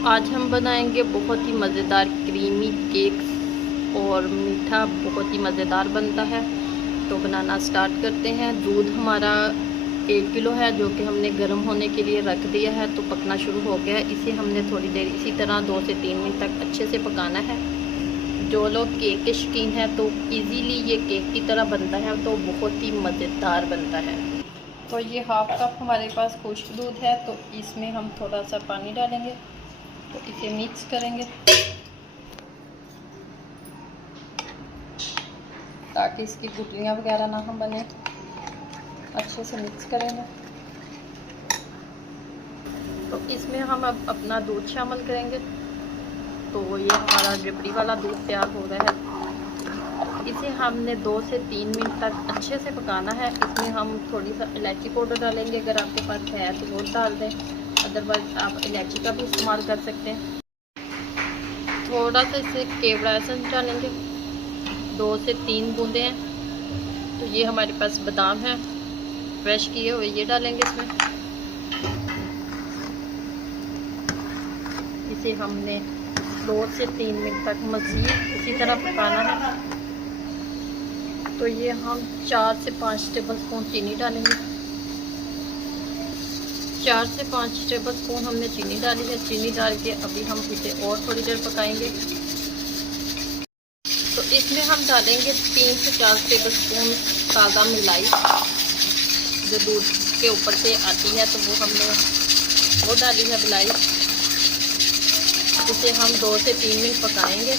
आज हम बनाएंगे बहुत ही मज़ेदार क्रीमी केक और मीठा बहुत ही मज़ेदार बनता है। तो बनाना स्टार्ट करते हैं। दूध हमारा 1 किलो है जो कि हमने गर्म होने के लिए रख दिया है, तो पकना शुरू हो गया है। इसे हमने थोड़ी देर इसी तरह 2 से 3 मिनट तक अच्छे से पकाना है। जो लोग केक के शौकीन हैं तो इजीली ये केक की तरह बनता है, तो बहुत ही मज़ेदार बनता है। तो ये हाफ कप हमारे पास खुश्क दूध है, तो इसमें हम थोड़ा सा पानी डालेंगे, तो इसे मिक्स करेंगे ताकि इसकी गुठलियाँ वगैरह ना हम बने। अच्छे से मिक्स करेंगे। तो इसमें हम अब अपना दूध शामिल करेंगे। तो ये हमारा ड्रिपड़ी वाला दूध तैयार हो रहा है। इसे हमने 2 से 3 मिनट तक अच्छे से पकाना है। इसमें हम थोड़ी सा इलायची पाउडर डालेंगे, अगर आपके पास है तो वो डाल दें, अदरवाइज आप इलायची का भी इस्तेमाल कर सकते हैं। थोड़ा सा इसे केवड़ा एसेंस डालेंगे, 2 से 3 बूंदे हैं। तो ये हमारे पास बादाम है फ्रेश किए हुए, ये डालेंगे इसमें। इसे हमने 2 से 3 मिनट तक मज़ीद इसी तरह पकाना है। तो ये हम 4 से 5 टेबल स्पून चीनी डालेंगे। 4 से 5 टेबल स्पून हमने चीनी डाली है। चीनी डाल के अभी हम इसे और थोड़ी देर पकाएंगे। तो इसमें हम डालेंगे 3 से 4 टेबल स्पून ताज़ा मलाई, जो दूध के ऊपर से आती है, तो वो हमने वो डाली है मलाई। इसे हम 2 से 3 मिनट पकाएंगे।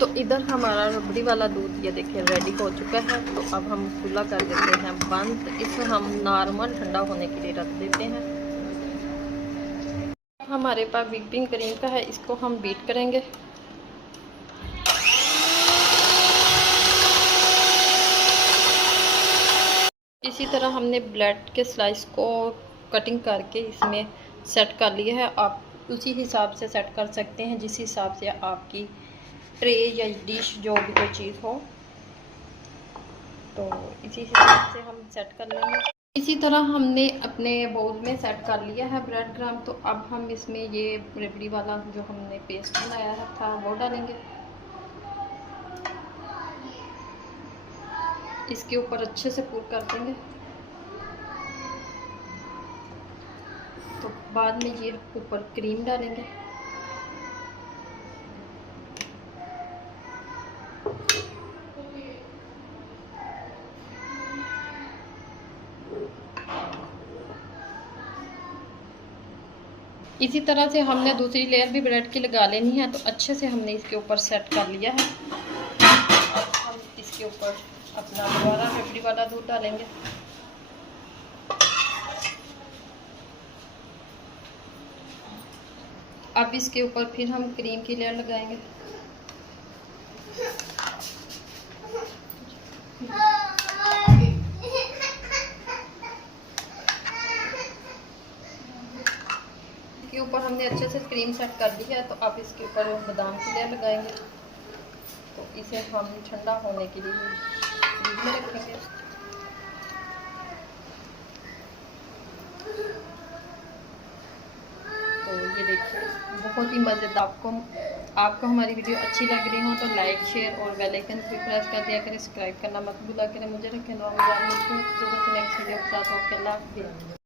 तो इधर हमारा रबड़ी वाला दूध ये देखिए रेडी हो चुका है। तो अब हम चूल्हा कर देते हैं बंद। इसे हम नॉर्मल ठंडा होने के लिए रख देते हैं। हमारे पास व्हिपिंग क्रीम का है, इसको हम बीट करेंगे। इसी तरह हमने ब्रेड के स्लाइस को कटिंग करके इसमें सेट कर लिया है। आप उसी हिसाब से सेट कर सकते हैं जिस हिसाब से आपकी ट्रे या डिश जो भी कोई चीज़ हो, तो इसी हिसाब से हम सेट कर लेंगे। इसी तरह हमने अपने बाउल में सेट कर लिया है ब्रेड क्रम्ब। तो अब हम इसमें ये रबड़ी वाला जो हमने पेस्ट बनाया था वो डालेंगे। इसके ऊपर अच्छे से पूर कर देंगे। तो बाद में ये ऊपर क्रीम डालेंगे। इसी तरह से हमने दूसरी लेयर भी ब्रेड की लगा लेनी है। तो अच्छे से हमने इसके ऊपर सेट कर लिया है। अब हम इसके ऊपर अपना दोबारा रबड़ी वाला दूध डालेंगे। अब इसके ऊपर फिर हम क्रीम की लेयर लगाएंगे। इसके ऊपर हमने अच्छे से क्रीम सेट कर दी है। तो अब इसके ऊपर बादाम की लेयर लगाएंगे। तो इसे हम ठंडा होने के लिए फ्रिज में रखेंगे। तो ये देखिए बहुत ही मज़ेदार। आपको हमारी वीडियो अच्छी लग रही हो तो लाइक शेयर और बेल आइकन भी प्रेस कर दिया करें। सब्सक्राइब करना मत भूला करें। मुझे रखें दुआ में। नेक्स्ट वीडियो के साथ। ओके, अल्लाह हाफ़िज़।